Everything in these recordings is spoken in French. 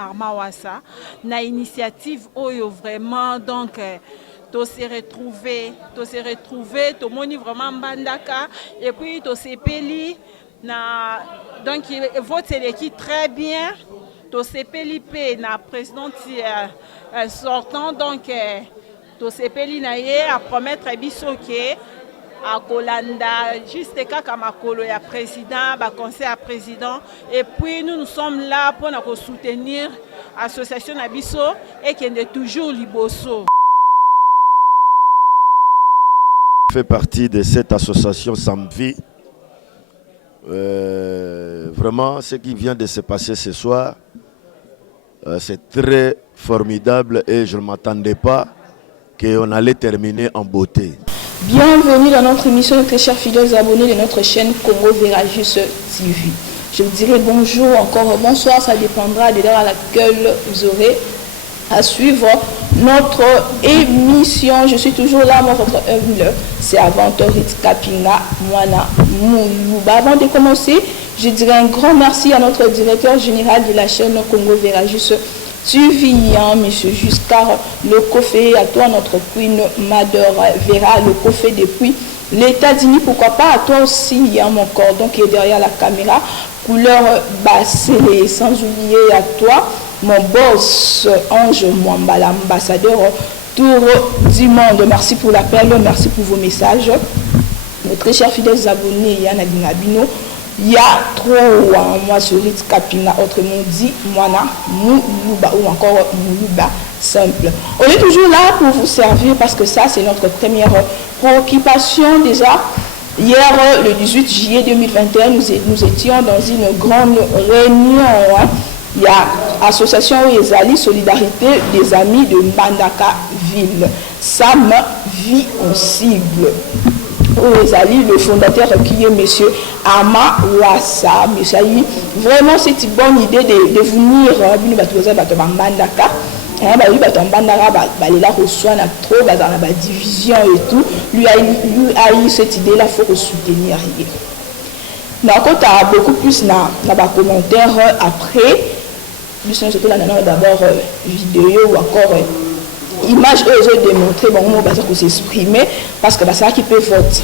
Armand Ouassa na initiative oyo vraiment donc to se retrouver to moni vraiment mbandaka et puis to sepeli na donc vote l'équipe très bien to sepeli pe na présidente sortant donc to sepeli na ye a promettre biso ke à Kolanda, juste kaka makolo ya président, ba conseil à président, et puis nous sommes là pour nous soutenir l'association Nabiso et qui est toujours liboso. Je fais partie de cette association Samvi. Vraiment, ce qui vient de se passer ce soir, c'est très formidable et je ne m'attendais pas qu'on allait terminer en beauté. Bienvenue dans notre émission, très chers fidèles abonnés de notre chaîne Congo Verajus TV. Je vous dirai bonjour, encore bonsoir, ça dépendra de l'heure à laquelle vous aurez à suivre notre émission. Je suis toujours là, moi, votre humble servante Rit Kapinga Mwana Moulouba. Avant de commencer, je dirais un grand merci à notre directeur général de la chaîne Congo Verajus TV, monsieur Juscar le Kofé, à toi notre Queen Mother Vera le Kofé depuis les États-Unis, pourquoi pas à toi aussi, mon cordon qui est derrière la caméra, couleur bassée, sans oublier à toi mon boss Ange Mwamba, l'ambassadeur tour du monde. Merci pour l'appel, merci pour vos messages. Nos très chers fidèles abonnés, Yana Dinabino, il y a trop, moi sur Rit Kapinga, autrement dit, Mwana Moulouba ou encore Moulouba simple. On est toujours là pour vous servir parce que ça, c'est notre première préoccupation déjà. Hier, le 18 juillet 2021, nous étions dans une grande réunion. Il y a Association Ezali, Solidarité des Amis de Mbandaka Ville. Sam vit en cible. Ezali, le fondateur qui est monsieur Armand Ouassa. Monsieur Ali, vraiment c'est une bonne idée de venir à Mbandaka. Il a reçu trop dans la division et tout. Lui a eu cette idée là, il faut soutenir. Donc, tu as beaucoup plus dans les commentaires après. D'abord vidéo ou encore image eux ont démontré bon pour s'exprimer parce que ça qui peut vote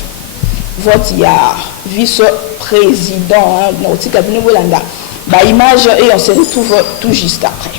il y a vice-président image et on se retrouve tout juste après.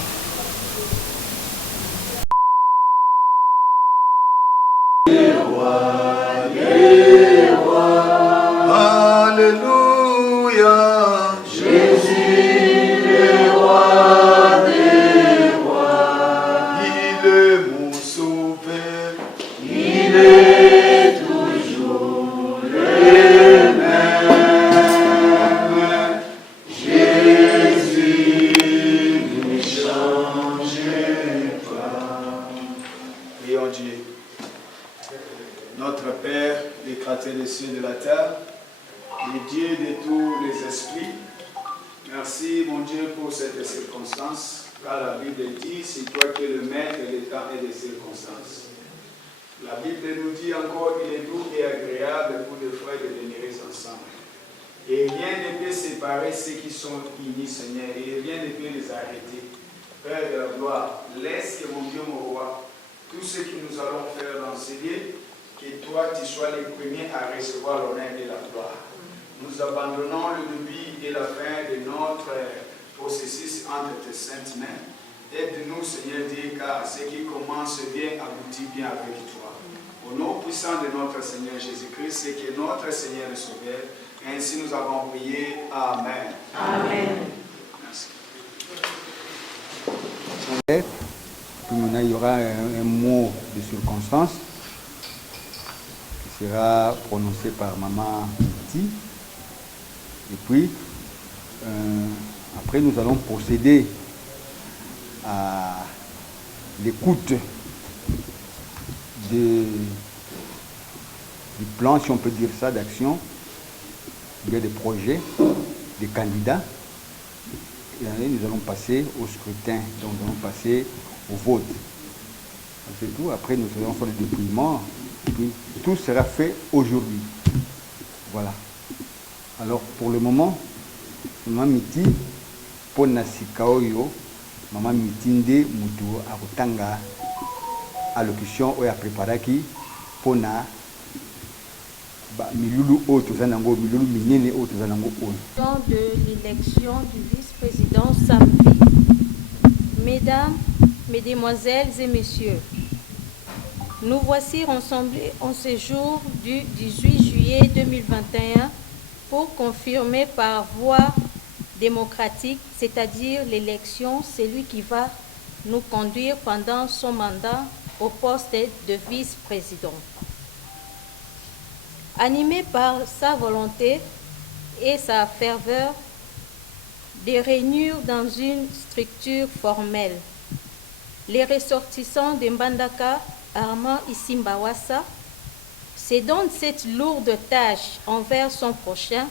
Notre Père, les créateurs des cieux et de la terre, le Dieu de tous les esprits, merci mon Dieu pour cette circonstance, car la Bible dit, c'est toi qui es le maître des temps et des circonstances. La Bible nous dit encore qu'il est doux et agréable pour les frères de venir ensemble. Et rien ne peut séparer ceux qui sont unis, Seigneur, et rien ne peut les arrêter. Père de la gloire, laisse que mon Dieu, mon roi, tout ce que nous allons faire dans ce lieu, que toi, tu sois le premier à recevoir l'honneur et la gloire. Nous abandonnons le début et la fin de notre processus entre tes saintes mains. Aide-nous, Seigneur Dieu, car ce qui commence bien aboutit bien avec toi. Au nom puissant de notre Seigneur Jésus-Christ, c'est que notre Seigneur est Sauveur. Ainsi nous avons prié. Amen. Amen. Merci. Puis maintenant, il y aura un mot de circonstance qui sera prononcé par Maman Miti. Et puis, après, nous allons procéder à l'écoute du plan, si on peut dire ça, d'action, des projets, des candidats. Et nous allons passer au scrutin, donc nous allons passer au vote. C'est tout. Après, nous allons faire le dépouillement. Et puis, tout sera fait aujourd'hui. Voilà. Alors, pour le moment, Maman Miti, pour Nasikaoyo, Maman mitinde mutu akutanga allocution oyo apreparaki mpona milulu oyo toza nango milulu minene oyo toza nango oyo. De l'élection du vice-président samedi. Mesdames, Mesdemoiselles et Messieurs, nous voici rassemblés en ce jour du 18 juillet 2021 pour confirmer par voie démocratique, c'est-à-dire l'élection, celui qui va nous conduire pendant son mandat au poste de vice-président. Animé par sa volonté et sa ferveur de réunir dans une structure formelle les ressortissants de Mbandaka, Armand Isimbawassa, se donne cette lourde tâche envers son prochain.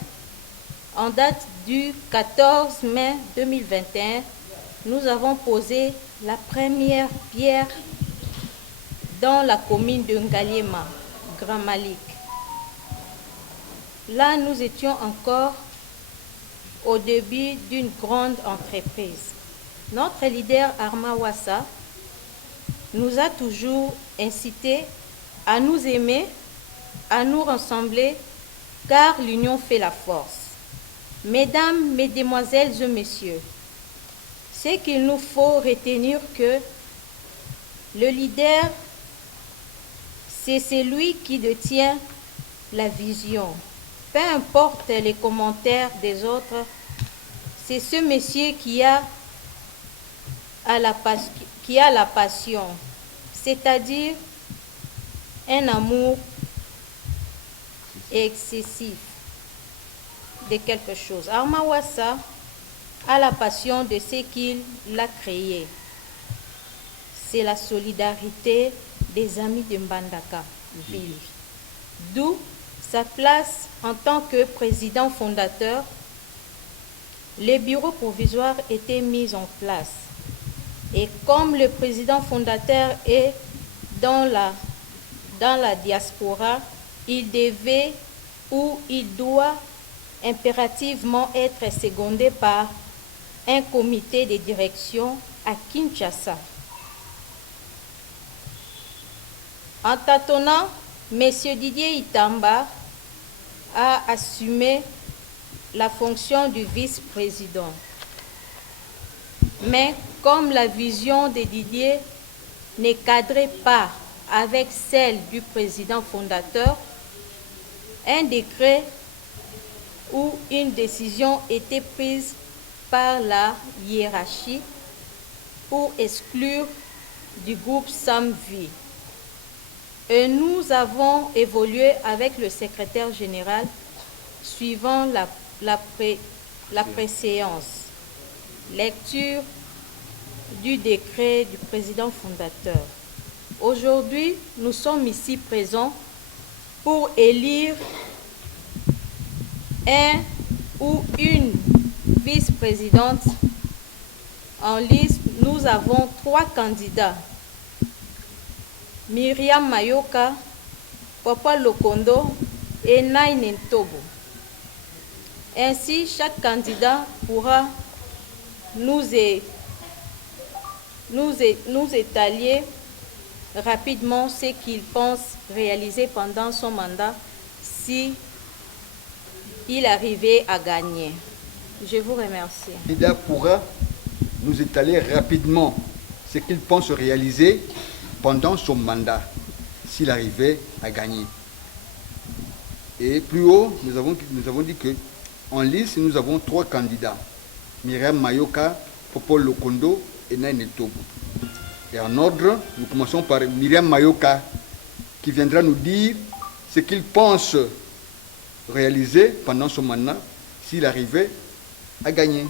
En date du 14 mai 2021, nous avons posé la première pierre dans la commune de Ngaliema, Grand Malik. Là, nous étions encore au début d'une grande entreprise. Notre leader Armand Wassa nous a toujours incité à nous aimer, à nous rassembler, car l'union fait la force. Mesdames, Mesdemoiselles et Messieurs, c'est qu'il nous faut retenir que le leader, c'est celui qui détient la vision. Peu importe les commentaires des autres, c'est ce monsieur qui a la passion, c'est-à-dire un amour excessif de quelque chose. Armand Wassa a la passion de ce qu'il a créé. C'est la solidarité des amis de Mbandaka ville. D'où sa place en tant que président fondateur. Les bureaux provisoires étaient mis en place. Et comme le président fondateur est dans la diaspora, il devait ou il doit impérativement être secondé par un comité de direction à Kinshasa. En tâtonnant, M. Didier Itamba a assumé la fonction du vice-président. Mais comme la vision de Didier ne cadrait pas avec celle du président fondateur, un décret ou une décision était prise par la hiérarchie pour exclure du groupe Samvi. Et nous avons évolué avec le secrétaire général suivant la préséance. Lecture du décret du président fondateur. Aujourd'hui, nous sommes ici présents pour élire un ou une vice-présidente. En liste, nous avons 3 candidats. Myriam Mayoka, Papa Lokondo et Naïnen Tobo. Ainsi, chaque candidat pourra nous étaler rapidement ce qu'il pense réaliser pendant son mandat si il arrivait à gagner. Je vous remercie. Le candidat pourra nous étaler rapidement ce qu'il pense réaliser pendant son mandat s'il arrivait à gagner. Et plus haut, nous avons dit que en liste, nous avons 3 candidats. Myriam Mayoka, Popo Lokondo et Naïnen Togo. Et en ordre, nous commençons par Myriam Mayoka, qui viendra nous dire ce qu'il pense réaliser pendant son mandat s'il arrivait à gagner.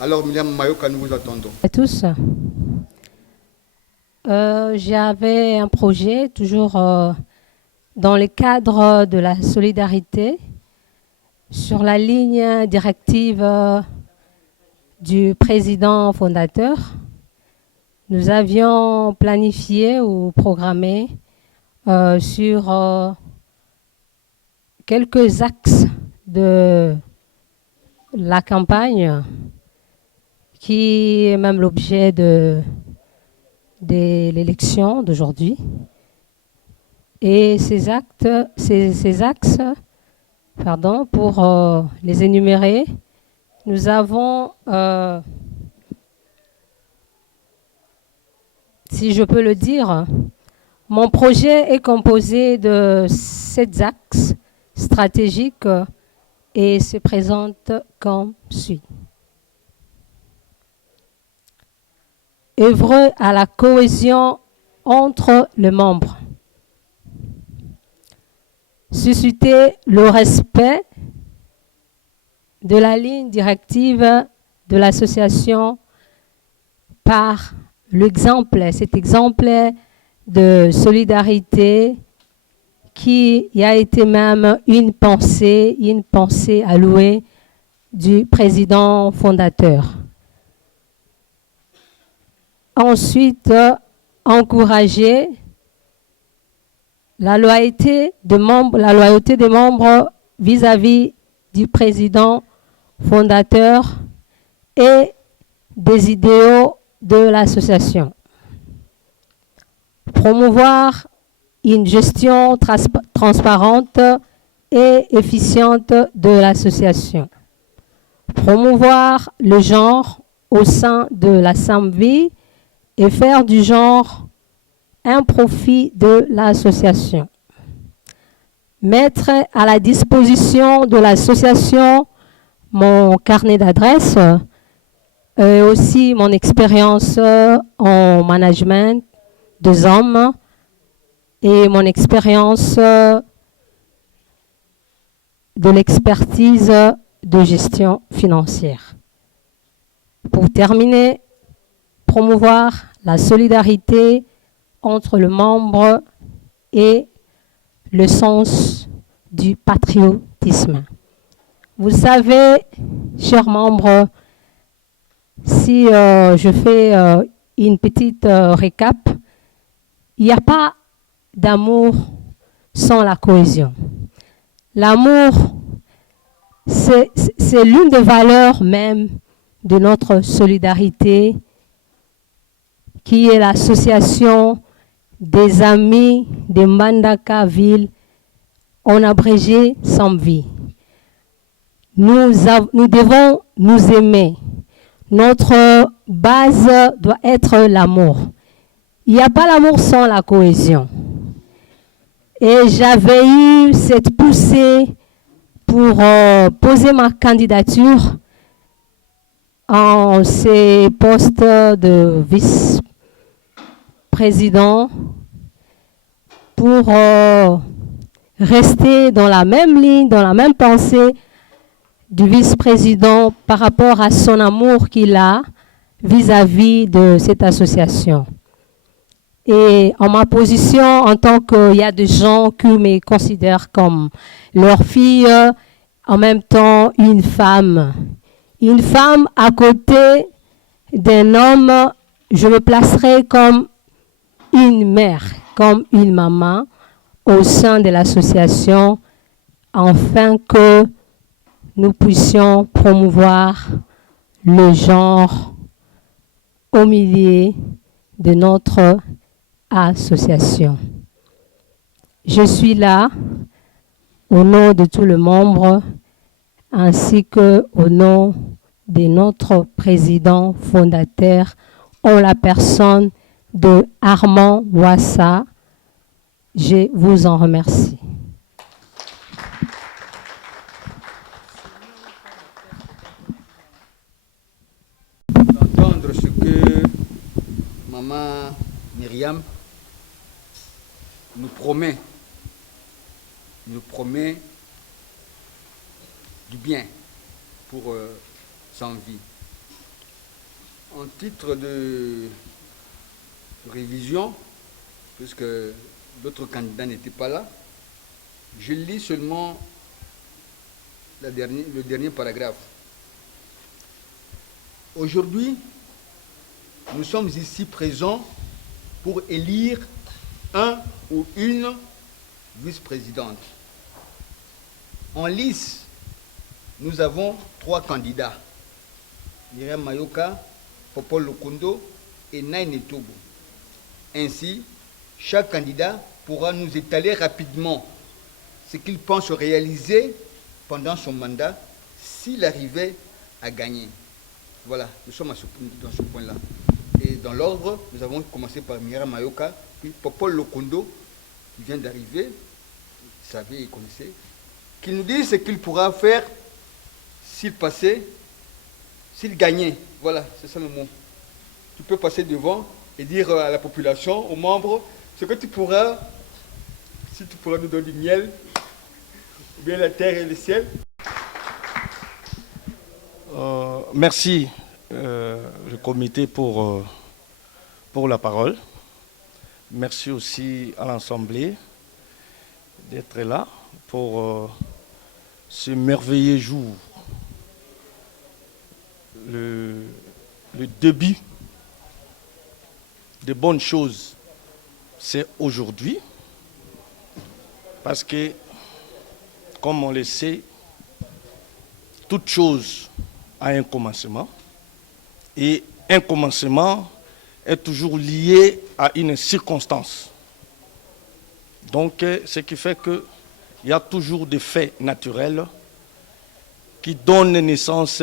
Alors, Myriam Mayoka, nous vous attendons. À tous. J'avais un projet, toujours dans le cadre de la solidarité, sur la ligne directive du président fondateur. Nous avions planifié ou programmé sur quelques axes de la campagne qui est même l'objet de l'élection d'aujourd'hui. Et ces axes, pour les énumérer, nous avons, si je peux le dire, mon projet est composé de 7 axes stratégiques et se présente comme suit. Œuvrer à la cohésion entre les membres. Susciter le respect de la ligne directive de l'association par l'exemple, cet exemple de solidarité qui a été même une pensée allouée du président fondateur. Ensuite, encourager la loyauté des membres vis-à-vis du président fondateur et des idéaux de l'association. Promouvoir une gestion transparente et efficiente de l'association. Promouvoir le genre au sein de la SAMVI et faire du genre un profit de l'association. Mettre à la disposition de l'association mon carnet d'adresses et aussi mon expérience en management des hommes et mon expérience de l'expertise de gestion financière. Pour terminer, promouvoir la solidarité entre le membre et le sens du patriotisme. Vous savez, chers membres, si je fais une petite récap, il n'y a pas d'amour sans la cohésion. L'amour, c'est l'une des valeurs même de notre solidarité, qui est l'association des amis de Mbandaka Ville, en abrégé SAMVI. Nous devons nous aimer. Notre base doit être l'amour. Il n'y a pas l'amour sans la cohésion. Et j'avais eu cette poussée pour poser ma candidature en ces postes de vice-président pour rester dans la même ligne, dans la même pensée du vice-président par rapport à son amour qu'il a vis-à-vis de cette association. Et en ma position, en tant qu'il y a des gens qui me considèrent comme leur fille, en même temps une femme. Une femme à côté d'un homme, je me placerai comme une mère, comme une maman au sein de l'association, afin que nous puissions promouvoir le genre au milieu de notre association. Je suis là au nom de tous les membres ainsi qu'au nom de notre président fondateur en la personne de Armand Ouassa. Je vous en remercie. D'entendre ce que Maman Myriam nous promet du bien pour SAMVI. En titre de révision, puisque l'autre candidat n'était pas là, je lis seulement le dernier paragraphe. Aujourd'hui, nous sommes ici présents pour élire un ou une vice-présidente. En lice, nous avons 3 candidats. Myriam Mayoka, Popol Lokondo et Naine Togo. Ainsi, chaque candidat pourra nous étaler rapidement ce qu'il pense réaliser pendant son mandat s'il arrivait à gagner. Voilà, nous sommes dans ce point-là. Et dans l'ordre, nous avons commencé par Myriam Mayoka, puis Popol Lokondo, qui vient d'arriver, vous savez, il connaissait, qui nous dit ce qu'il pourra faire s'il passait, s'il gagnait. Voilà, c'est ça le mot. Tu peux passer devant et dire à la population, aux membres, ce que tu pourras, si tu pourras nous donner du miel, ou bien la terre et le ciel. Merci, le comité, pour la parole. Merci aussi à l'Assemblée d'être là pour ce merveilleux jour. Le début de bonnes choses, c'est aujourd'hui. Parce que, comme on le sait, toute chose a un commencement. Et un commencement est toujours lié à une circonstance. Donc, ce qui fait qu'il y a toujours des faits naturels qui donnent naissance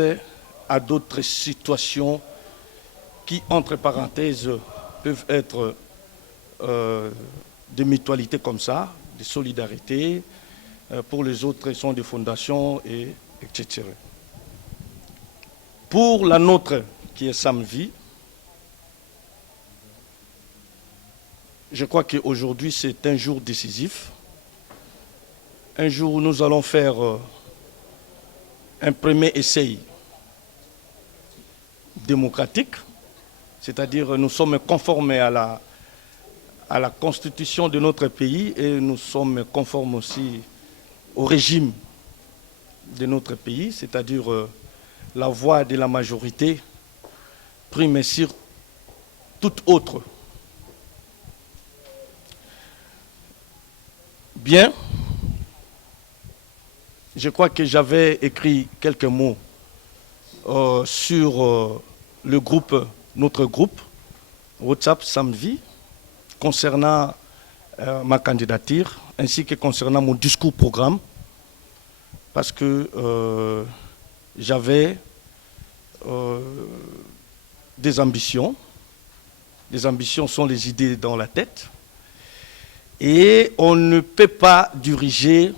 à d'autres situations qui, entre parenthèses, peuvent être de mutualité comme ça, de solidarité. Pour les autres, sont des fondations, etc. Pour la nôtre, qui est Samvi, je crois qu'aujourd'hui, c'est un jour décisif. Un jour où nous allons faire un premier essai démocratique, c'est-à-dire nous sommes conformes à la constitution de notre pays et nous sommes conformes aussi au régime de notre pays, c'est-à-dire la voix de la majorité prime sur toute autre. Bien, je crois que j'avais écrit quelques mots sur le groupe, notre groupe, WhatsApp Samvi, concernant ma candidature, ainsi que concernant mon discours programme, parce que j'avais des ambitions. Les ambitions sont les idées dans la tête. Et on ne peut pas diriger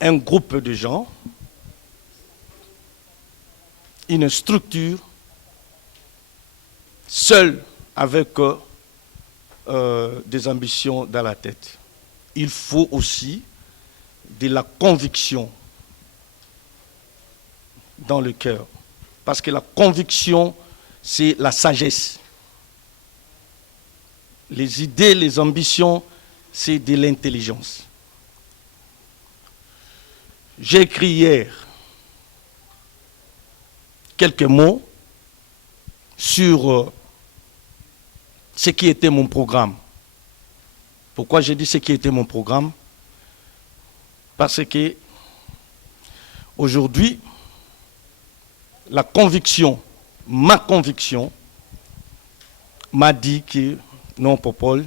un groupe de gens, une structure, seule avec des ambitions dans la tête. Il faut aussi de la conviction dans le cœur. Parce que la conviction, c'est la sagesse. Les idées, les ambitions, c'est de l'intelligence. J'ai écrit hier quelques mots sur ce qui était mon programme. Pourquoi j'ai dit ce qui était mon programme? Parce que aujourd'hui, la conviction, ma conviction, m'a dit que non, Popol,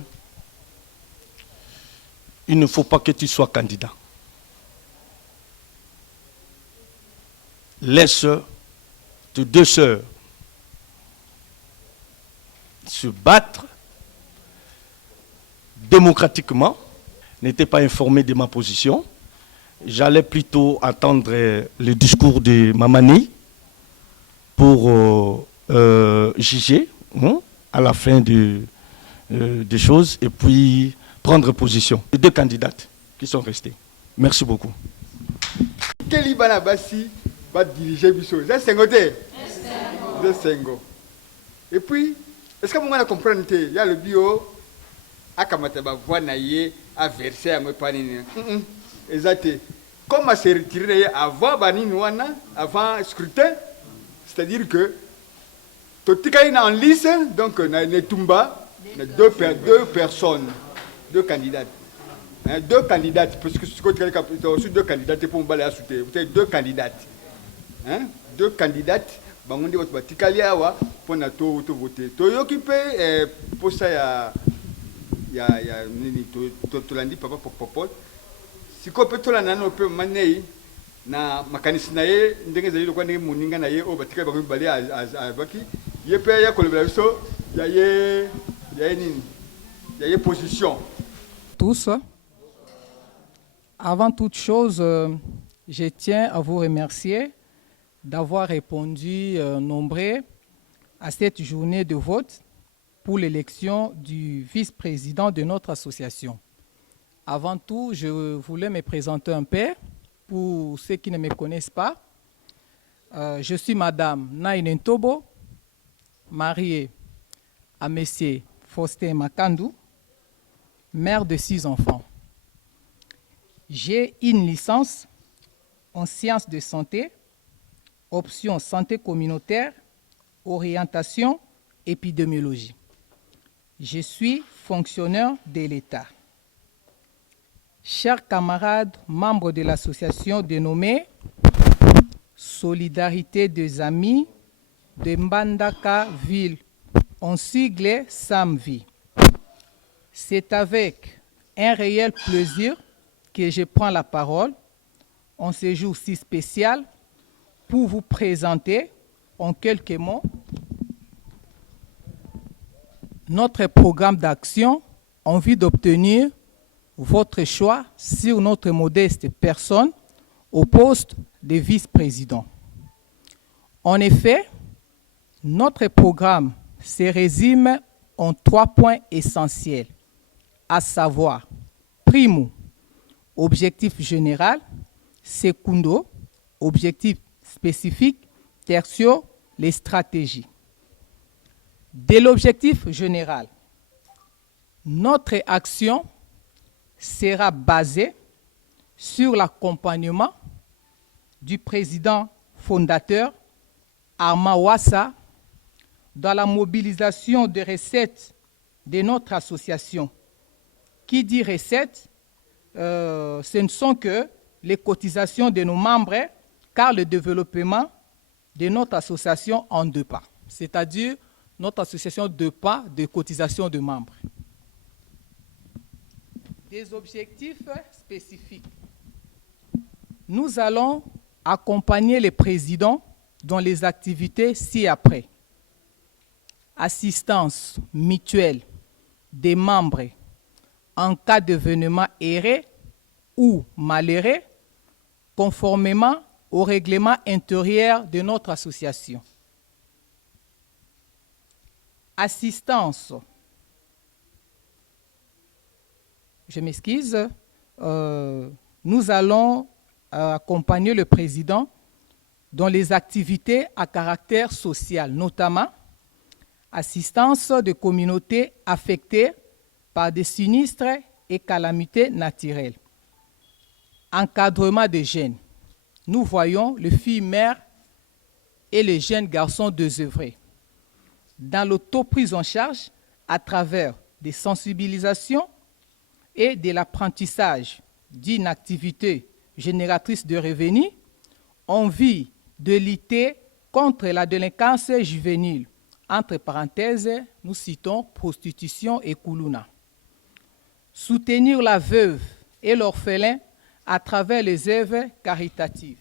il ne faut pas que tu sois candidat. Laisse tes deux sœurs se battre démocratiquement. N'étais pas informé de ma position. J'allais plutôt attendre le discours de Mamani pour juger à la fin des choses et puis prendre position. Les deux candidates qui sont restées. Merci beaucoup. Quel Banabasi va diriger Bissau? C'est Sengote. C'est Sengo. Et puis, est-ce que vous comprenez? Il y a le bio, à Kamataba, Voanaye, à verser à me paniner. Exact. Comme à se retirer avant Baninouana, avant le scrutin, c'est-à-dire que Totikaïna en lice, donc on a Netumba, deux personnes, deux candidates. Deux candidates, parce que c'est aussi deux candidates pour me balayer à soutenir. Vous avez deux candidates. Deux candidates bango nde bato batikali awa mpona tovote toyoki mpe posa ya nini tolandi papa popopol sikoyo mpe tolanda nano mpe manei na makanisi na ye ndenge ezali lokwa ndenge moninga na ye oyo batikali bango mibale avaki ye mpe ya kolobela biso ya ye nini ya ye position. Tous, avant toute chose, je tiens à vous remercier d'avoir répondu nombreux à cette journée de vote pour l'élection du vice-président de notre association. Avant tout, je voulais me présenter un peu pour ceux qui ne me connaissent pas. Je suis Madame Naïne Ntobo, mariée à Monsieur Faustin Makandou, mère de 6 enfants. J'ai une licence en sciences de santé, option santé communautaire, orientation, épidémiologie. Je suis fonctionnaire de l'État. Chers camarades, membres de l'association dénommée Solidarité des Amis de Mbandaka Ville, en sigle SAMVI. C'est avec un réel plaisir que je prends la parole en ce jour si spécial pour vous présenter en quelques mots notre programme d'action en vue d'obtenir votre choix sur notre modeste personne au poste de vice-président. En effet, notre programme se résume en 3 points essentiels, à savoir, primo, objectif général, secundo, objectif spécifique, tertio, les stratégies. De l'objectif général, notre action sera basée sur l'accompagnement du président fondateur Arma Wassa dans la mobilisation des recettes de notre association. Qui dit recettes, ce ne sont que les cotisations de nos membres, car le développement de notre association en 2 pas, c'est-à-dire notre association 2 pas de cotisation de membres. Des objectifs spécifiques. Nous allons accompagner les présidents dans les activités ci-après. Assistance mutuelle des membres en cas d'événement erré ou malheureux, conformément au règlement intérieur de notre association. Assistance, je m'excuse, nous allons accompagner le président dans les activités à caractère social, notamment assistance de communautés affectées par des sinistres et calamités naturelles, encadrement des jeunes. Nous voyons les filles mères et les jeunes garçons désœuvrés dans l'auto-prise en charge à travers des sensibilisations et de l'apprentissage d'une activité génératrice de revenus en vue de lutter contre la délinquance juvénile. Entre parenthèses, nous citons prostitution et koulouna. Soutenir la veuve et l'orphelin à travers les œuvres caritatives.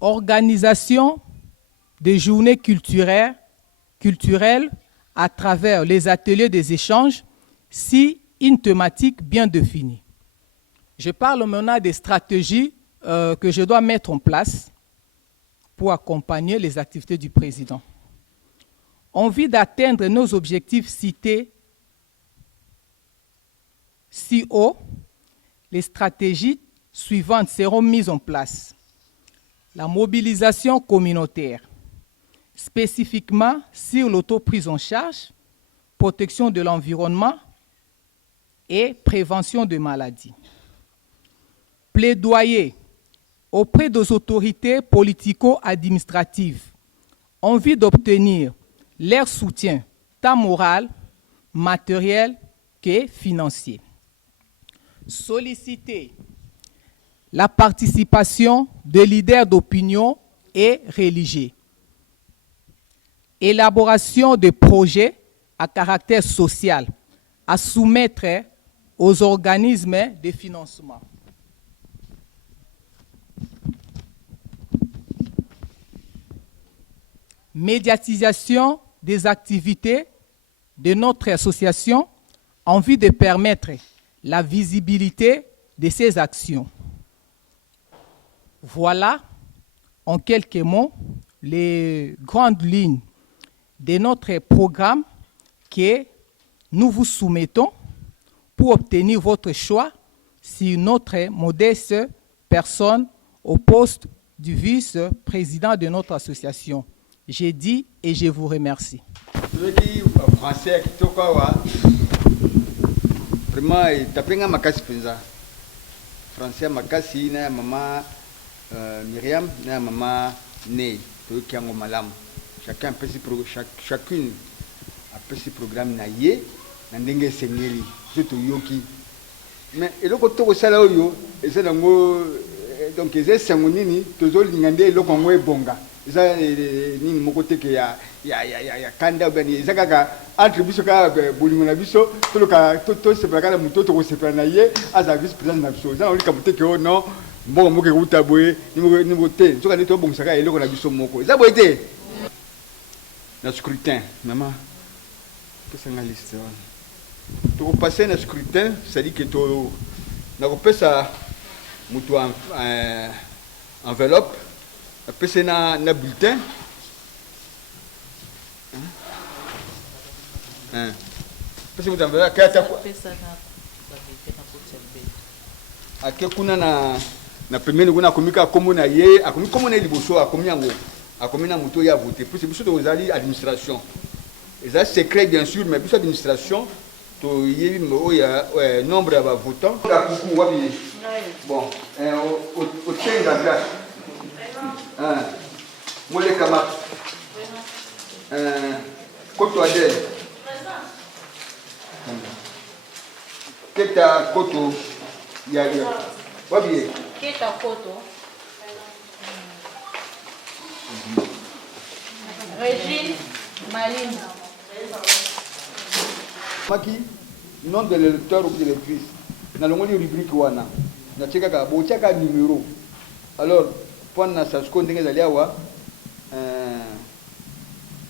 Organisation des journées culturelles à travers les ateliers des échanges si une thématique bien définie. Je parle maintenant des stratégies que je dois mettre en place pour accompagner les activités du président. En vue d'atteindre nos objectifs cités si haut, les stratégies suivantes seront mises en place. La mobilisation communautaire, spécifiquement sur l'auto-prise en charge, protection de l'environnement et prévention de maladies. Plaidoyer auprès des autorités politico-administratives en vue d'obtenir leur soutien tant moral, matériel que financier. Solliciter la participation de leaders d'opinion et religieux. Élaboration de projets à caractère social à soumettre aux organismes de financement. Médiatisation des activités de notre association en vue de permettre la visibilité de ces actions. Voilà, en quelques mots, les grandes lignes de notre programme que nous vous soumettons pour obtenir votre choix sur notre modeste personne au poste du vice-président de notre association. J'ai dit et je vous remercie. Français, vraiment, tapenga makasi penza. Français makasi na maman Myriam na maman Ney, to kiango malam. Chacun peut chacune a petit programme na ye na ndenge sengeli surtout yoki. Mais eloko to sala oyo eza nango donc eza sango nini tozolinga nde eloko ngo ebonga. Eza nini moko teke ya kanda bani eza kaka entre biso ka bolingo na biso to sepelaka na muto to sepela na ye aza vice président na biso eza olika muteke o non mbongo moke kuta boye niveau te soka nito bongisaka eloko na biso moko eza boye te na scrutin maman pesa nga liste wana to passer na scrutin c'est-à-dire que to na kopesa mutu enveloppe apesa na bulletin pesa mutu enveloppe kata ake kuna na pembeni kuna akomika kombo na ye akomi kombo na liboso akomi yango akomi na mutu ya voter puis biso tozali administration eza secret bien sûr mais biso administration to yebi oya nombre ya bavotants la kuku wapi bon au tenga glace Mole Kamak Koto Adel Keta Koto Yaya Wabiye Keta Koto Régine Maline Maki, nom de l'électeur ou de l'électrice. Dans le rubrique wana. Na tcheka bo tcheka numéro. Alors, pendant sa seconde ngeza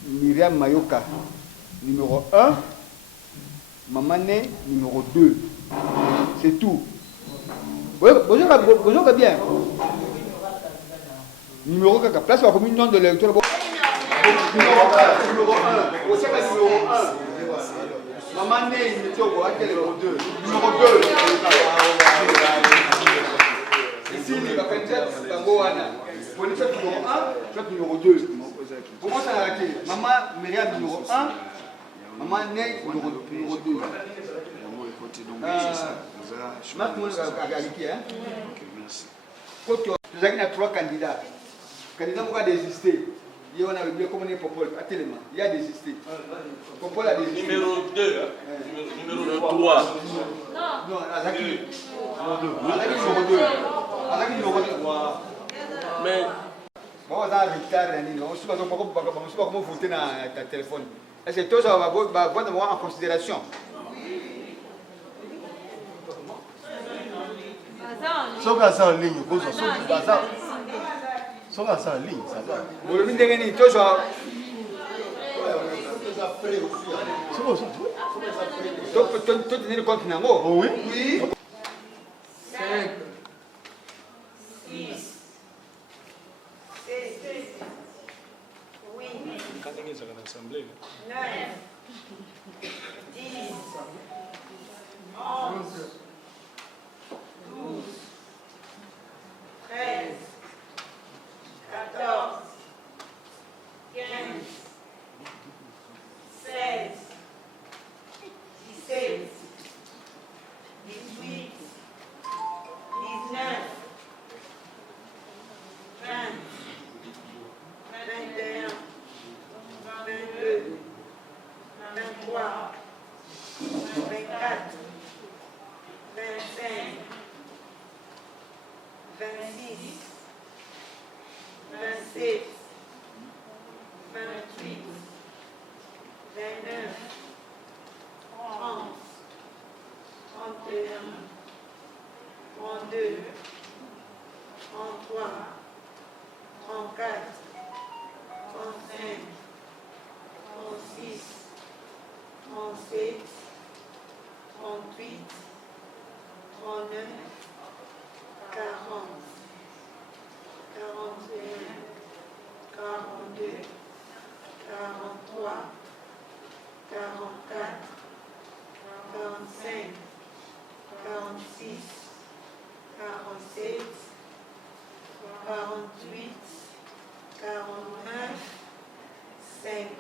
Myriam Mayoka numéro 1, Mamane numéro 2. C'est tout. Bonjour bien. Numéro kaka place la commune nom de l'électeur. Numéro 1, numéro 1. Au tcheka numéro 1. Maman Ney, numéro 2. Numéro 2. Ici, il va faire tango wana. Pour le fait numéro 1, fait numéro 2. Comment ça a été? Maman Myriam numéro 1. Maman Ney numéro 2. Marc Moulin Agaliki, hein? Quand tu as 3 candidats. Candidat pourra désister. Il y a un comme Popol, il a désisté. Popol a désisté. Numéro 2, numéro 3. Non, Azaki. Numéro 2. Mais. Bon, on a un retard, on ne sait pas comment voter dans ta téléphone. Est-ce que tout ça va avoir en considération? Sauf que ça en ligne, sauf que ça en ligne, ça va. Vous le dites, tout ça. Tu tenir compte, oui. Oui. 5, 6, 7, 8, 9, 10, 11, 12, 13, 14, 15, 16, 17, 18, 19, 20, 21, 22, 23, 24, 25,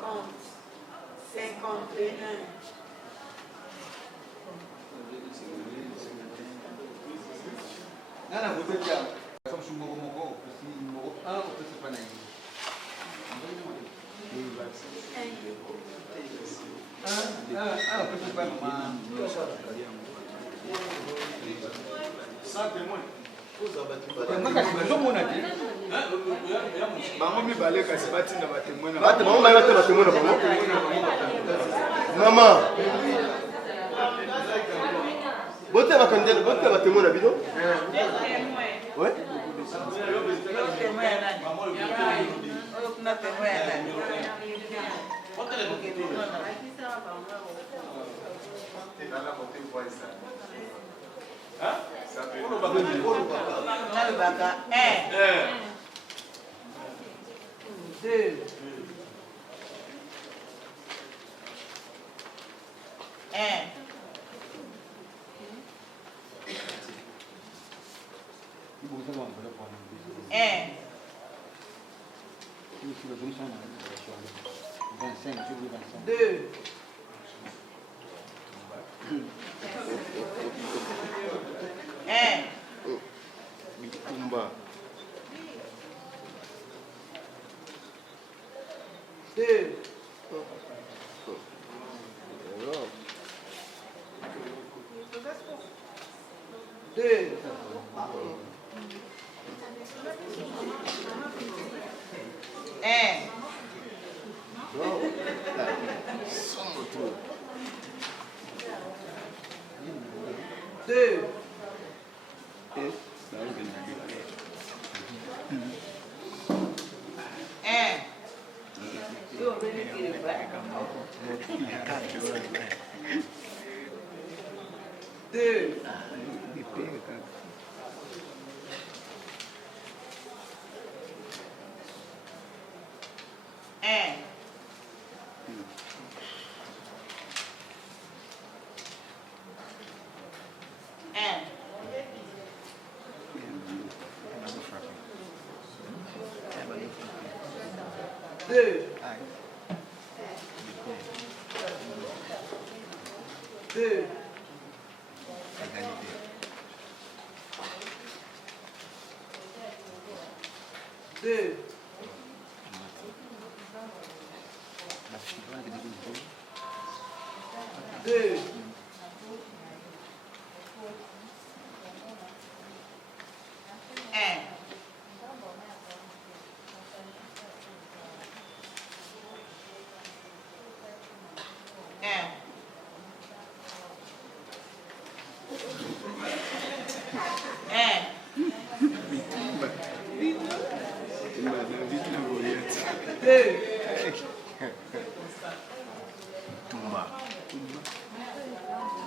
51. Nana voté bien. Comme je suis numéro 1, on peut se prendre Sans témoin. Maman. Bote va candidat, bote va témoin la bidon. Ouais.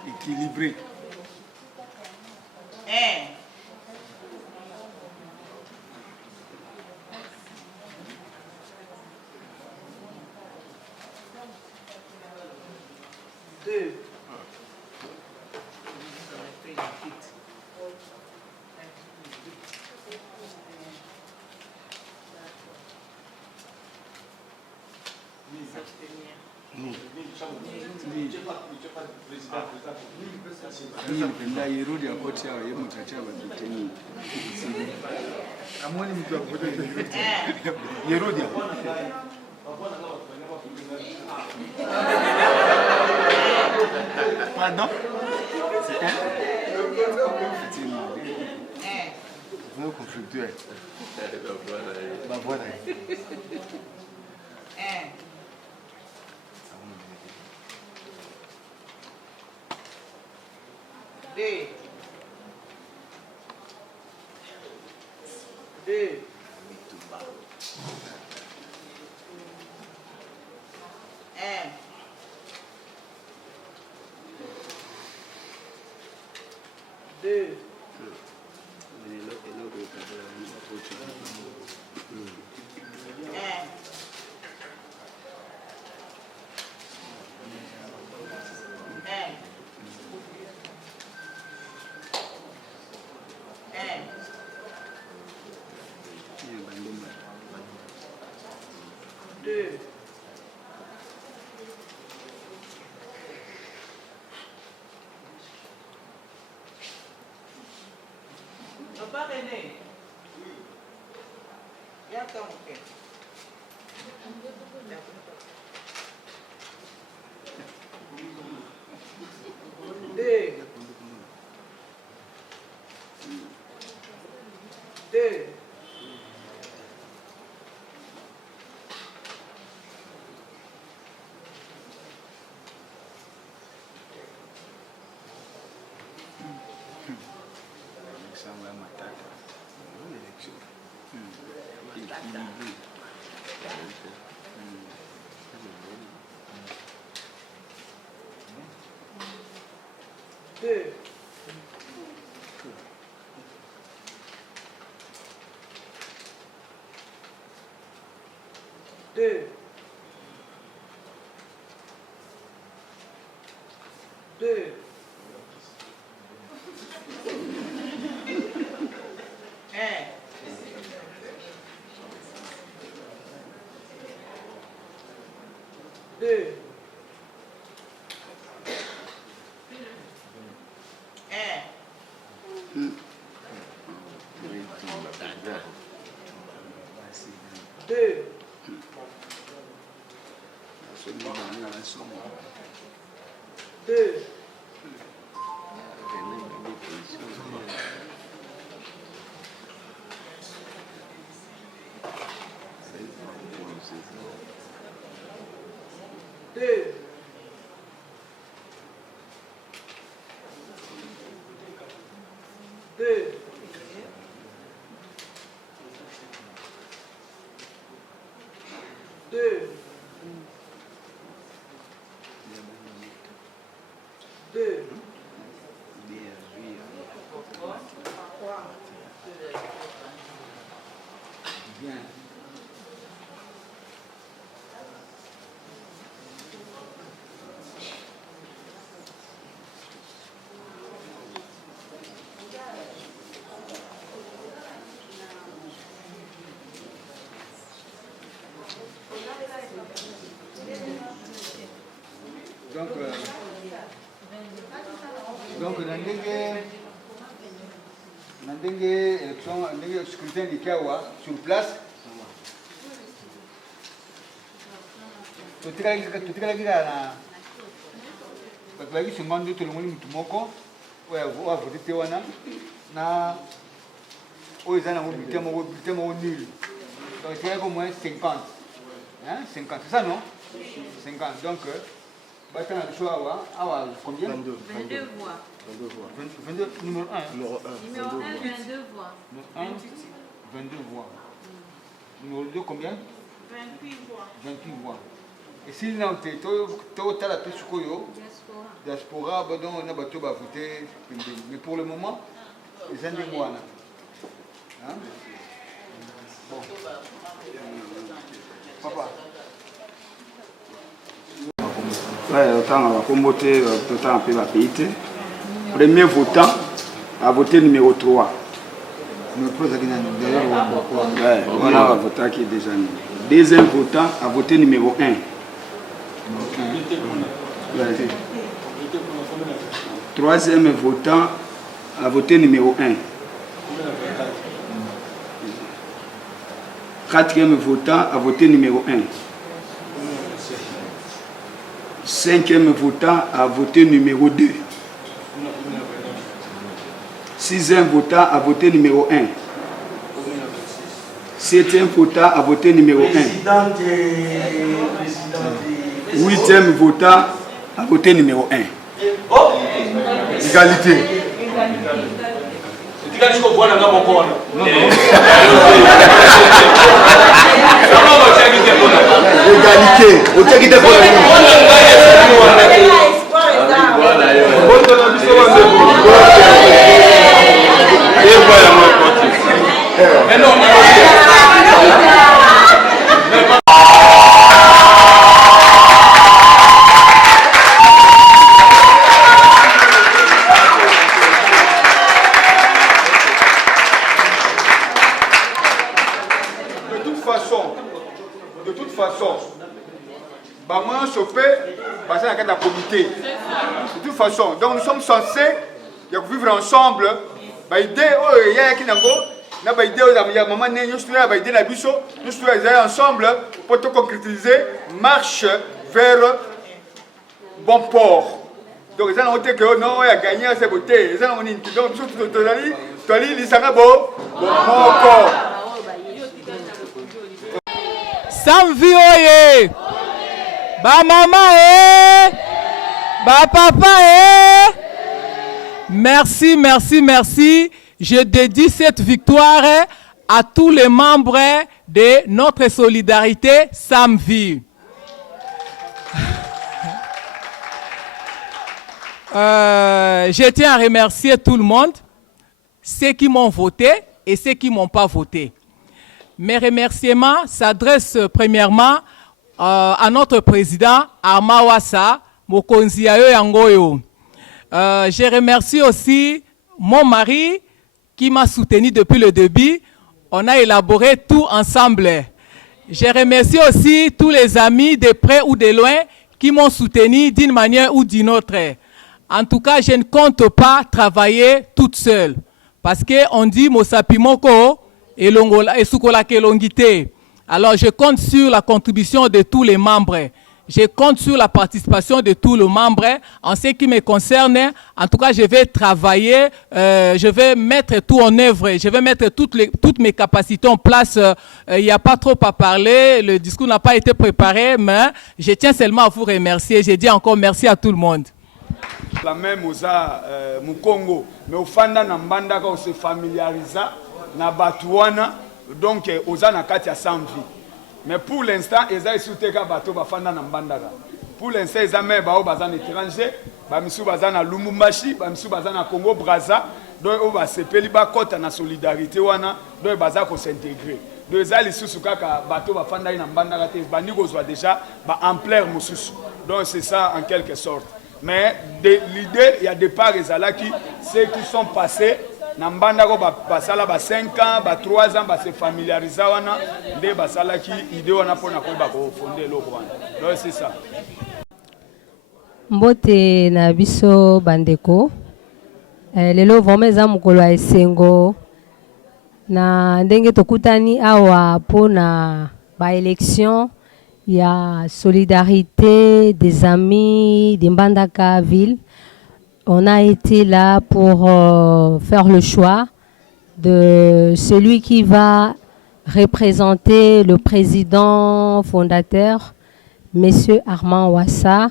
Équilibré. Pardon? Vous conflictuel. Bah voilà. Donc, dans le scrutin du Kawa, sur place, tout le au moins 50. Hein? 50, c'est ça non? 50. Donc, combien? 22 voix. 22, numéro 1. Numéro 1, 22 voix. 22 voix. Numéro 2, combien? 28 voix. 28 voix. Et si nous avons la diaspora, on a voté. Mais pour le moment, les années voix. Hein? Bon. Papa. Ouais, autant va comboter, autant un peu la pays. Premier votant a voté numéro 3. Ouais, voilà, va voter qui est déjà mis. Deuxième votant a voté numéro 1. Ouais. Troisième votant a voté numéro 1. Quatrième votant a voté numéro 1. Cinquième votant a voté numéro 2. Sixième votant a voté numéro 1. Septième votant a voté numéro 1. Huitième votant a voté numéro 1. Égalité. De toute façon, maman chopé, passer dans le comité. De toute façon, donc nous sommes censés vivre ensemble. Idée, il y a qui n'a idée, maman nous sommes idée la biso, nous sommes ensemble pour tout concrétiser, marche vers bon port. Donc ils ont noté que non, il a gagné à ses beautés. Ils ont dit donc tu as dit les sanabo, bon port. Samvi oye, ba maman ba papa merci, merci, merci. Je dédie cette victoire à tous les membres de notre solidarité sans vie. Je tiens à remercier tout le monde, ceux qui m'ont voté et ceux qui ne m'ont pas voté. Mes remerciements s'adressent premièrement à notre président Armand Ouassa, Mokonzi Ayo Yangoyo. Je remercie aussi mon mari qui m'a soutenu depuis le début. On a élaboré tout ensemble. Je remercie aussi tous les amis de près ou de loin qui m'ont soutenu d'une manière ou d'une autre. En tout cas, je ne compte pas travailler toute seule. Parce qu'on dit Mosapimoko et Sukola Kelongite. Alors, je compte sur la contribution de tous les membres. Je compte sur la participation de tous les membres. En ce qui me concerne, en tout cas, je vais travailler, je vais mettre tout en œuvre, je vais mettre toutes mes capacités en place. Il n'y a pas trop à parler, le discours n'a pas été préparé, mais je tiens seulement à vous remercier. Je dis encore merci à tout le monde. La même oza Mukongo, mais au fanda na mbanda ka se familiarisa na batuana donc oza na kati ya samvi. Mais pour l'instant, eza isuteka bato bafanda na mbanda ka. Pour l'instant, eza me ba o bazana étranger, ba misu bazana Lumumbashi, ba misu bazana Congo Brazza, donc o ba sepeli ba kota na solidarité wana, donc baza ko s'intégrer. Donc eza lisusu kaka bato bafanda na mbanda ka te bandi kozwa déjà ba ampleur mususu. Donc c'est ça en quelque sorte. Mais l'idée, il y a des parts qui ceux qui sont passés, Nambandako basala ba 5 ans, ba 3 ans, ba se familiariser wana, nde basala ki idée wana pona ko ba ko fonder loko wana. Donc c'est ça. Mbote na biso bandeko. Lelo vraiment za mukolo ya esengo na ndenge tokutani awa pona ba élection. Il y a solidarité des amis de Mbandaka ville. On a été là pour faire le choix de celui qui va représenter le président fondateur, Monsieur Armand Ouassa.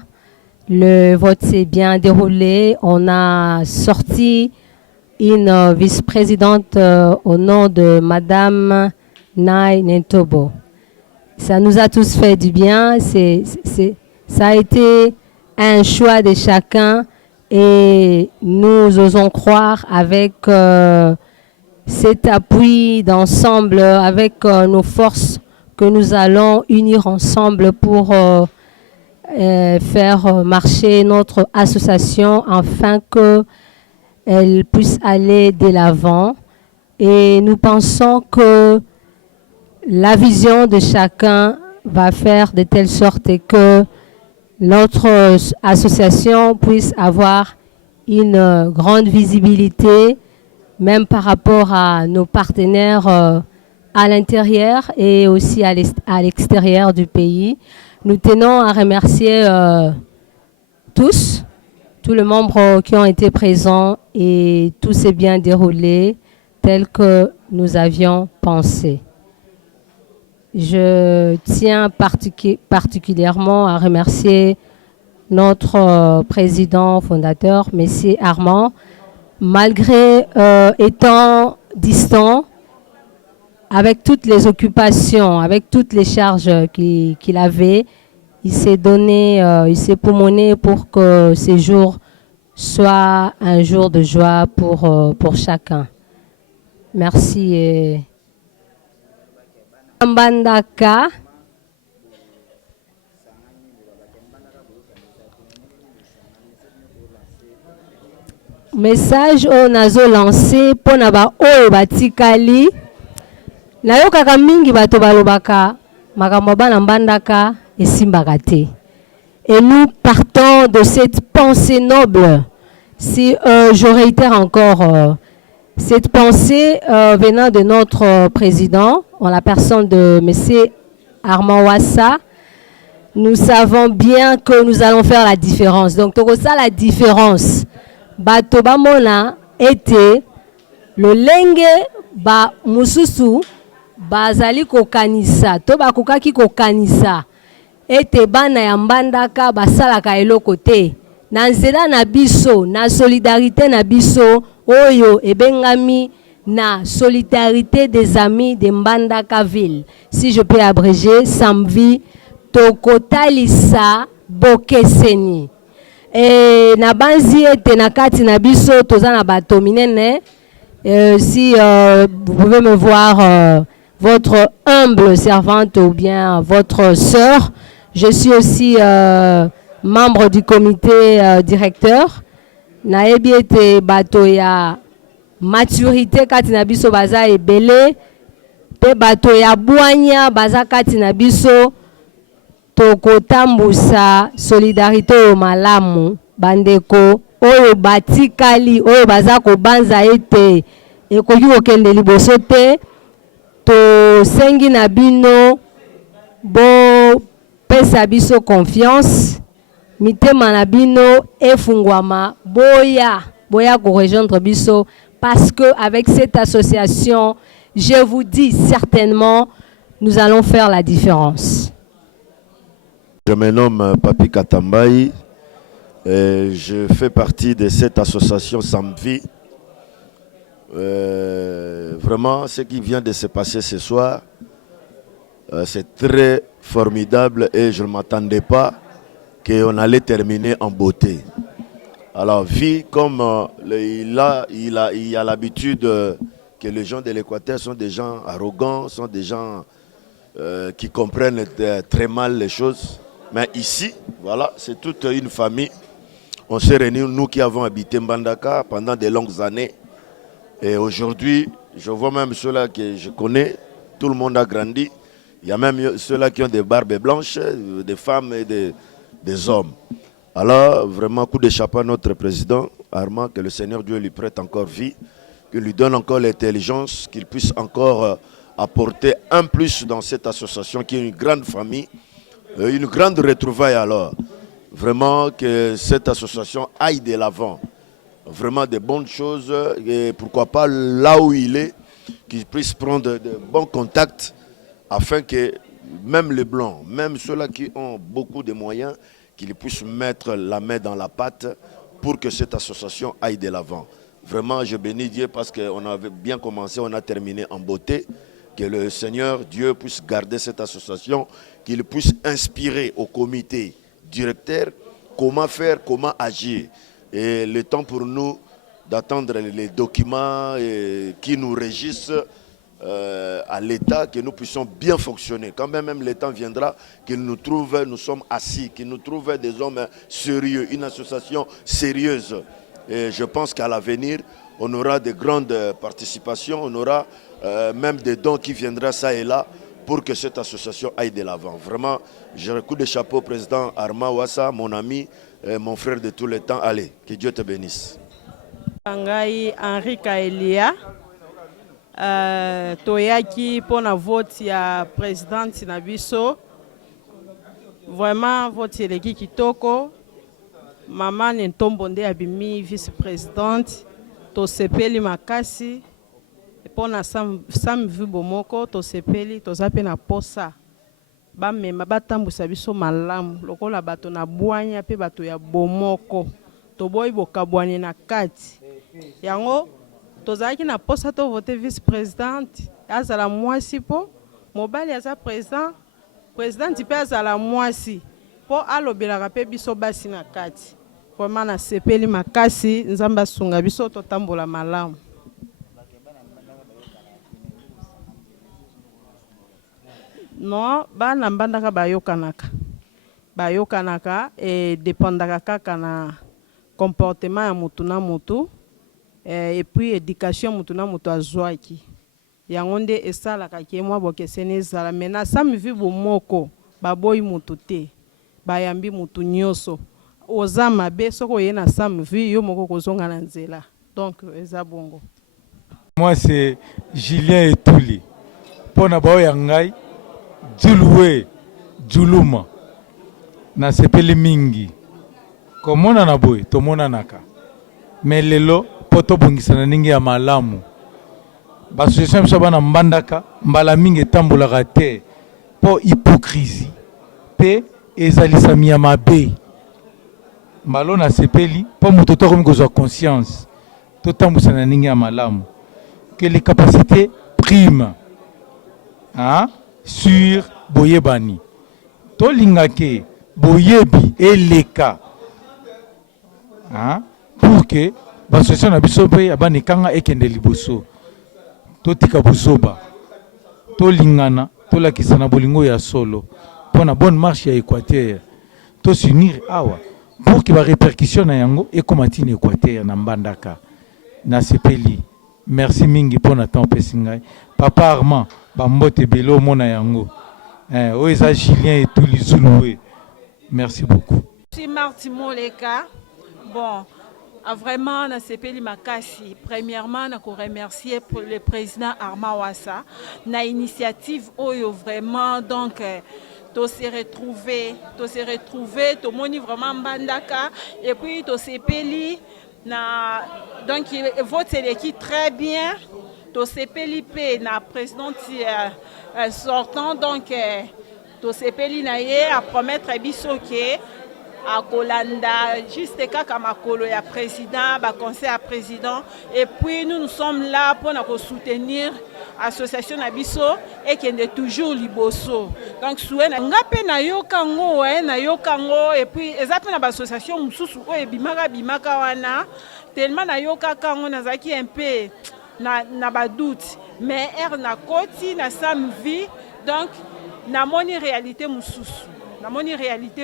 Le vote s'est bien déroulé. On a sorti une vice-présidente au nom de Madame Nai Nentobo. Ça nous a tous fait du bien. Ça a été un choix de chacun et nous osons croire avec cet appui d'ensemble, avec nos forces que nous allons unir ensemble pour faire marcher notre association afin qu'elle puisse aller de l'avant. Et nous pensons que la vision de chacun va faire de telle sorte que notre association puisse avoir une grande visibilité, même par rapport à nos partenaires à l'intérieur et aussi à l'extérieur du pays. Nous tenons à remercier tous les membres qui ont été présents et tout s'est bien déroulé tel que nous avions pensé. Je tiens particulièrement à remercier notre président fondateur, M. Armand. Malgré étant distant, avec toutes les occupations, avec toutes les charges qu'il avait, il s'est donné, il s'est poumonné pour que ces jours soient un jour de joie pour chacun. Merci. Mbandaka. Message au nazo lancé pour naba oyo batikali. Nayoka kamingi bato balobaka makambo bana mbandaka esimbaka te. Et nous partons de cette pensée noble. Si je réitère encore cette pensée venant de notre président, en la personne de M. Armand Ouassa, nous savons bien que nous allons faire la différence. Donc, ça la différence. Bato bamona était le lenge ba mususu bazali kokanisa to bakokaki kokanisa ete bana ya mbandaka basalaka eloko te na nzela na biso na solidarité na biso oyo ebengami na solidarité des amis de Mbandaka ville. Si je peux abréger, Samvi tokotalisa bokeseni. Et na banzi ete na kati na biso toza na bato minene. Si vous pouvez me voir votre humble servante ou bien votre sœur, je suis aussi membre du comité directeur. Na ebi ete bato ya maturité kati na biso baza ebele pe bato ya bwanya baza kati na biso tokotambusa solidarité o malamu bandeko oyo batikali oyo baza kobanza ete ekoki kokende liboso te tosengi na bino bo pesa biso confiance mitema na bino efungwama boya ko rejoindre biso parce que avec cette association je vous dis certainement nous allons faire la différence. Je me nomme Papi Katambayi et je fais partie de cette association Samvi. Vraiment, ce qui vient de se passer ce soir, c'est très formidable et je ne m'attendais pas qu'on allait terminer en beauté. Alors, vie comme il a l'habitude que les gens de l'Équateur sont des gens arrogants, sont des gens qui comprennent très mal les choses. Mais ici, voilà, c'est toute une famille. On s'est réunis, nous qui avons habité Mbandaka pendant de longues années. Et aujourd'hui, je vois même ceux-là que je connais, tout le monde a grandi. Il y a même ceux-là qui ont des barbes blanches, des femmes et des hommes. Alors, vraiment, coup de chapeau à notre président, Armand, que le Seigneur Dieu lui prête encore vie, qu'il lui donne encore l'intelligence, qu'il puisse encore apporter un plus dans cette association qui est une grande famille, une grande retrouvaille alors. Vraiment que cette association aille de l'avant. Vraiment de bonnes choses et pourquoi pas là où il est, qu'il puisse prendre de bons contacts afin que même les blancs, même ceux-là qui ont beaucoup de moyens, qu'ils puissent mettre la main dans la pâte pour que cette association aille de l'avant. Vraiment, je bénis Dieu parce qu'on avait bien commencé, on a terminé en beauté. Que le Seigneur Dieu puisse garder cette association, qu'il puisse inspirer au comité directeur comment faire, comment agir. Et le temps pour nous d'attendre les documents qui nous régissent à l'État, que nous puissions bien fonctionner. Quand même l'État viendra, qu'il nous trouve, nous sommes assis, qu'il nous trouve des hommes sérieux, une association sérieuse. Et je pense qu'à l'avenir, on aura de grandes participations, on aura même des dons qui viendront ça et là pour que cette association aille de l'avant. Vraiment, j'ai un coup de chapeau au président Armand Ouassa, mon ami, mon frère de tous les temps. Allez, que Dieu te bénisse. Ngai Henri Kaelia, toyaki pour la vote ya présidente na biso. Vraiment vote eleki kitoko. Maman Ntombonde abimi vice-présidente. To sepeli makasi. Pona sam vu bomoko to sepeli to zape na posa ba mema batambusa biso malamu lokola bato na bwanya pe bato ya bomoko to boyi bokabwani na kati yango to zaki na posa to voter vice présidente azala mwasi po mobali aza président pe azala mwasi po alobelaka pe biso basi na kati vraiment na sepeli makasi nzamba sunga biso to tambola malamu. Non, bana mbandaka bayokanaka et dépendaka kaka na comportement ya mutu na mutu et puis éducation mutu na mutu azwaki yango nde esalaka ke mwa bokeseni ezala mais na sami vi bomoko baboyi mutu te bayambi mutu nyonso oza mabe soko oye na sami vi yo moko kozonga na nzela donc eza bongo. Moi c'est Julien Etuli pona bao ya ngai Djuluwe, Djuluma, na sepeli mingi. Komona na boy, tomona naka. Mais lelo, poto bungisa na ningi ya malamu. Basociation msoba na mbandaka, mbala mingi tambulaka te. Po hypocrisie. Pe ezalisa miya mabe. Mbalo na sepeli, po mutoto komi kozwa conscience. To tambusa na ningi ya malamu. que les capacités priment sur Boyebani. Tolingake Boyebi et Leka pour que l'association na biso pe abani kanga ekende liboso. Totika buzoba. Tolingana, tolakisa na bolingo ya solo. Pour la bonne marche à Équateur. To s'unir awa pour que la répercussion na yango et comme atine Équateur na Mbandaka. Na sepeli. Merci mingi pour notre temps pesingai. Papa Armand, bambote belo mona yango. Oeza Julien et tous les Zouloué. Merci beaucoup. Je suis Martin Moleka. Bon, vraiment, na sepeli makasi. Premièrement, na ko remercier pour le président Armand Wassa. Na initiative oyo vraiment donc to se retrouver, to moni vraiment Mbandaka et puis to sepeli na donc vote l'équipe très bien. To sepeli pe na président sortant donc to sepeli na ye à promettre biso ke à Kolanda juste kaka makolo ya président ba conseil à président et puis nous sommes là pour nous soutenir association na biso et qui est toujours liboso donc soué na ngape na yokango et puis ezape na ba association mususu o bimaka wana tellement na yokango nazaki un peu na ba doute mais na koti na samvi donc na moni réalité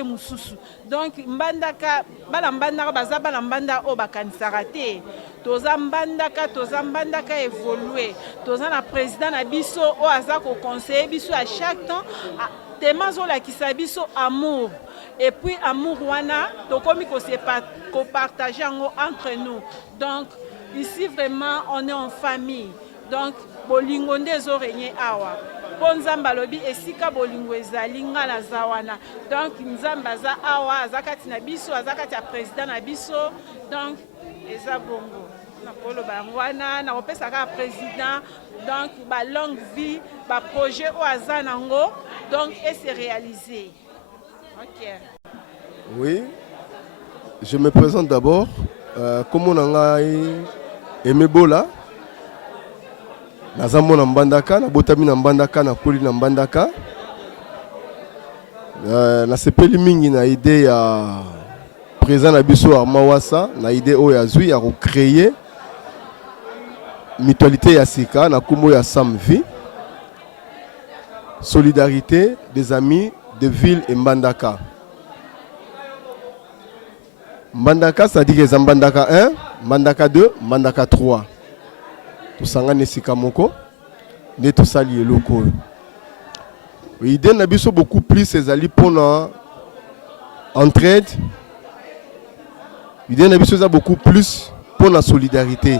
mususu donc Mbandaka bala Mbandaka baza bala Mbanda o bakanisaka te toza Mbandaka évoluer toza na président na biso o aza ko conseiller biso à chaque temps tema zo la kisabiso amour et puis amour wana tokomi ko partager entre nous donc ici vraiment on est en famille donc bolingo nde zo régner awa Nzamba lobi esika bolingo ezali nga na zawana donc Nzamba za awa azakati na biso azakati ya président na biso donc eza bongo na polo bangwana na opesa ka président donc ba longue vie ba projet o azanango donc et c'est réalisé. OK. Oui. Je me présente d'abord comme on a aimé Bola. Nazamo na Mbandaka, na botami na Mbandaka, na koli na Mbandaka. Na sepeli mingi na idée ya président na biso Armand Wassa, na idée oyo azui ya recréer mutualité ya sika na kumo ya Samvi. Solidarité des amis de ville et Mbandaka. Mbandaka, ça dit que Mbandaka 1, Mbandaka 2, Mbandaka 3. Tout ça ngane sika moko ne tout ça lié loko. L'idée n'a biso beaucoup plus ces alliés pour la entraide. L'idée n'a biso beaucoup plus pour la solidarité.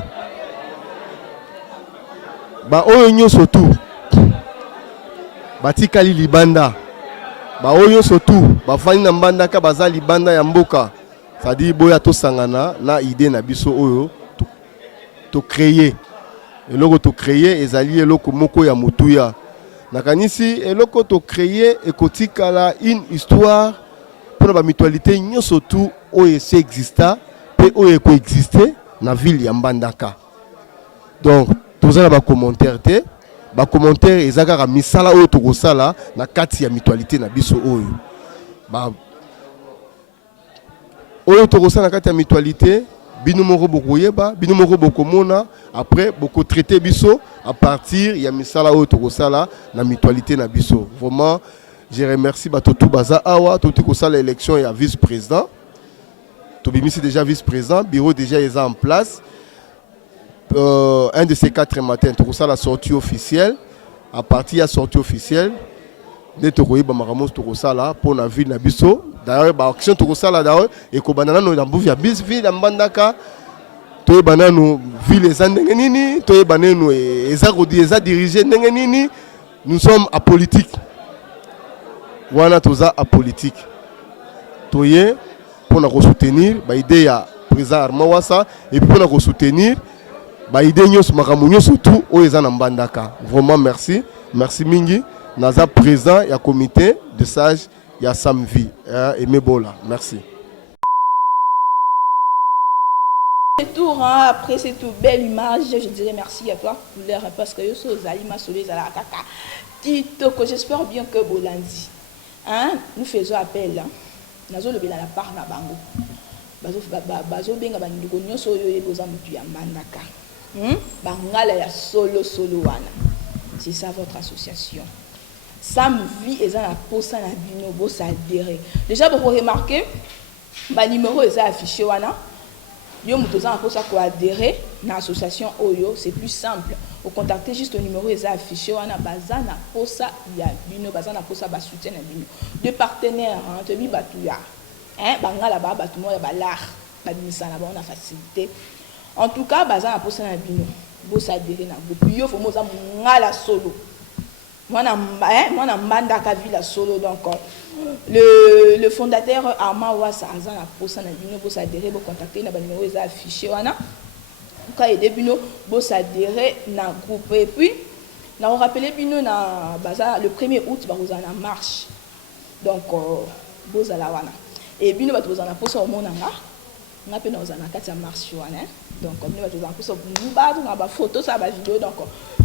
Ba oyo surtout. Ba tikali libanda. Ba oyo surtout. Ba fani na Mbandaka baza libanda ya mboka. Ça dit boya to sangana na idée na biso oyo to créer. Eloko to créer ezali eloko moko ya mutuya nakanisi eloko to créer ekotikala une histoire pour la mutualité nyoso tout oyo se exista pe oyo coexister na ville ya Mbandaka. Donc tozala ba commentaire te ba commentaire ezaka misala oyo to kosala na kati ya mutualité na biso oyo ba oyo to kosala na kati ya mutualité bino moko bokoyeba bino moko bokomona après boko traiter biso à partir ya misala oyo tokosala na mutualité na biso. Vraiment je remercie batotu baza awa toti kosala élection ya vice-président tobimisi déjà vice-président bureau déjà est en place un de ces 4 matins tokosala la sortie officielle à partir ya sortie officielle de tokoyeba makambo tokosala pour na ville na biso. D'ailleurs, ba action tokosala d'ailleurs et ko banana no na mbuvi ya bis ville Mbandaka to banana no ville eza ndenge nini to banana no eza dirigé ndenge nini. Nous sommes apolitiques. Wana toza apolitique. Toye pour na soutenir ba idée ya président Armand Wassa et puis pour na soutenir ba idée nyos makambo nyos surtout o eza na Mbandaka. Vraiment merci. Merci mingi. Naza président ya comité de sages ya Samvi et Mebola. Merci. C'est tout, hein, après cette belle image, je dirais merci à toi, couleur, parce que je suis aux Alima Solis à la Kaka. Tito, j'espère bien que Bolandi. Hein, nous faisons appel. Nous avons la part na bango. Bazo benga bandugo nyoso yo eboza mutu ya mandaka. Bangala ya solo wana. C'est ça votre association. Sam vie et la posa na bino bo s'adhérer. Déjà pour remarquer, ba numéro est affiché wana. Yo mutoza na posa ko adhérer na association Oyo, c'est plus simple. Vous contactez juste le numéro est affiché wana baza na posa ya bino, baza na posa ba soutien na bino. Deux partenaires, hein, te bi batuya. Hein, bangala ba batu mo ya balar, ba binisa na ba on a facilité. En tout cas, baza na posa na bino, bo s'adhérer na groupe. Yo faut moza ngala solo. Moi na mbanda ka villa solo donc le fondateur Arma Wasa aza na posa na bino bo s'adhérer, bo contacter na ba numéro est affiché wana. Quand il début bo s'adhérer na groupe et puis na on rappeler bino na baza le 1er août ba na marche. Donc bo za la wana. Et bino ba to za na posa au monanga. On a pe na na kati ya marche wana. Donc comme nous va to za posa ba na ba photo ça ba vidéo donc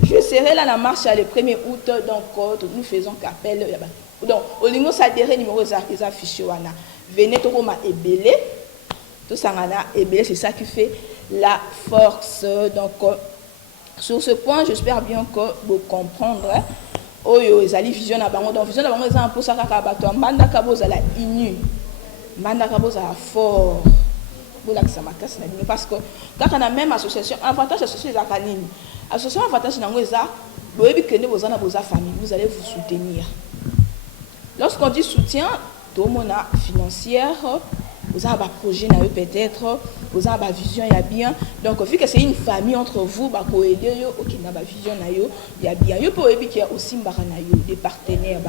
je serai là la marche le 1er août donc nous faisons qu'appel donc au lingo s'adhérer numéro est affiché wana. Venez to koma ebele. Tout ça na ebele, c'est ça qui fait la force. Donc sur ce point, j'espère bien que vous comprendrez. Oyo ezali vision na bango donc vision na bango eza pour ça kaka bato mbanda kabo za la inu. Mbanda kabo za fort. Bola que ça makasi na bino parce que kaka na même association avantage associé za kanini. Association avantage nango eza boyebi kende bozana boza famille, vous allez vous soutenir. Lorsqu'on dit soutien, tout le monde a financière, vous avez un projet peut-être, vous avez une vision, il y a bien. Donc, vu que c'est une famille entre vous, vous pouvez aider, ok, il y a une vision, il y a bien. Vous pouvez aider aussi des partenaires,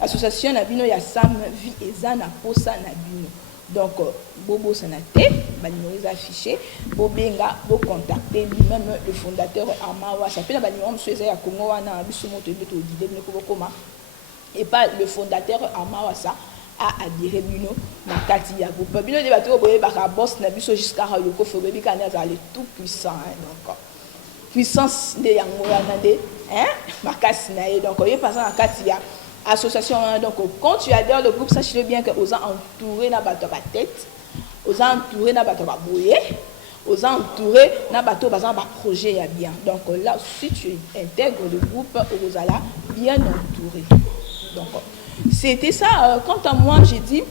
l'association, il y a Sam Vie et Zana Posa Nabino. Donc, Bobo Sanate, numéro est affiché, Bobenga, vous contactez lui-même le fondateur Armawa, ça fait la numéro M. Congo, et pas le fondateur Armawasa a adhéré bino na kati ya groupe bino de bato boye baka boss na biso jusqu'à yoko fo bebi kana za le tout puissant donc puissance de yango wana de makasi na ye donc il passe na kati ya association donc quand tu adhères le groupe sache bien que aux entouré na bato ba tête aux entouré na bato ba boye aux entouré na bato bazan ba projet ya bien donc là si tu intègres le groupe aux ala bien entouré. Donc, c'était ça. Quant à moi, j'ai dit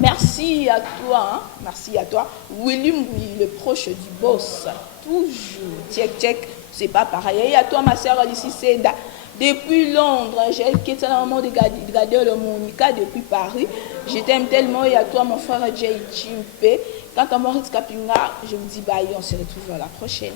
merci à toi, merci à toi. William, le proche du boss, toujours. Check, c'est pas pareil. Et à toi, ma soeur Alice Seda. Depuis Londres, j'ai quitté le moment de garder le Monica depuis Paris. Je t'aime tellement. Et à toi, mon frère Jay Jimpe. Quant à moi, Ritz Kapinga, je vous dis bye. On se retrouve à la prochaine.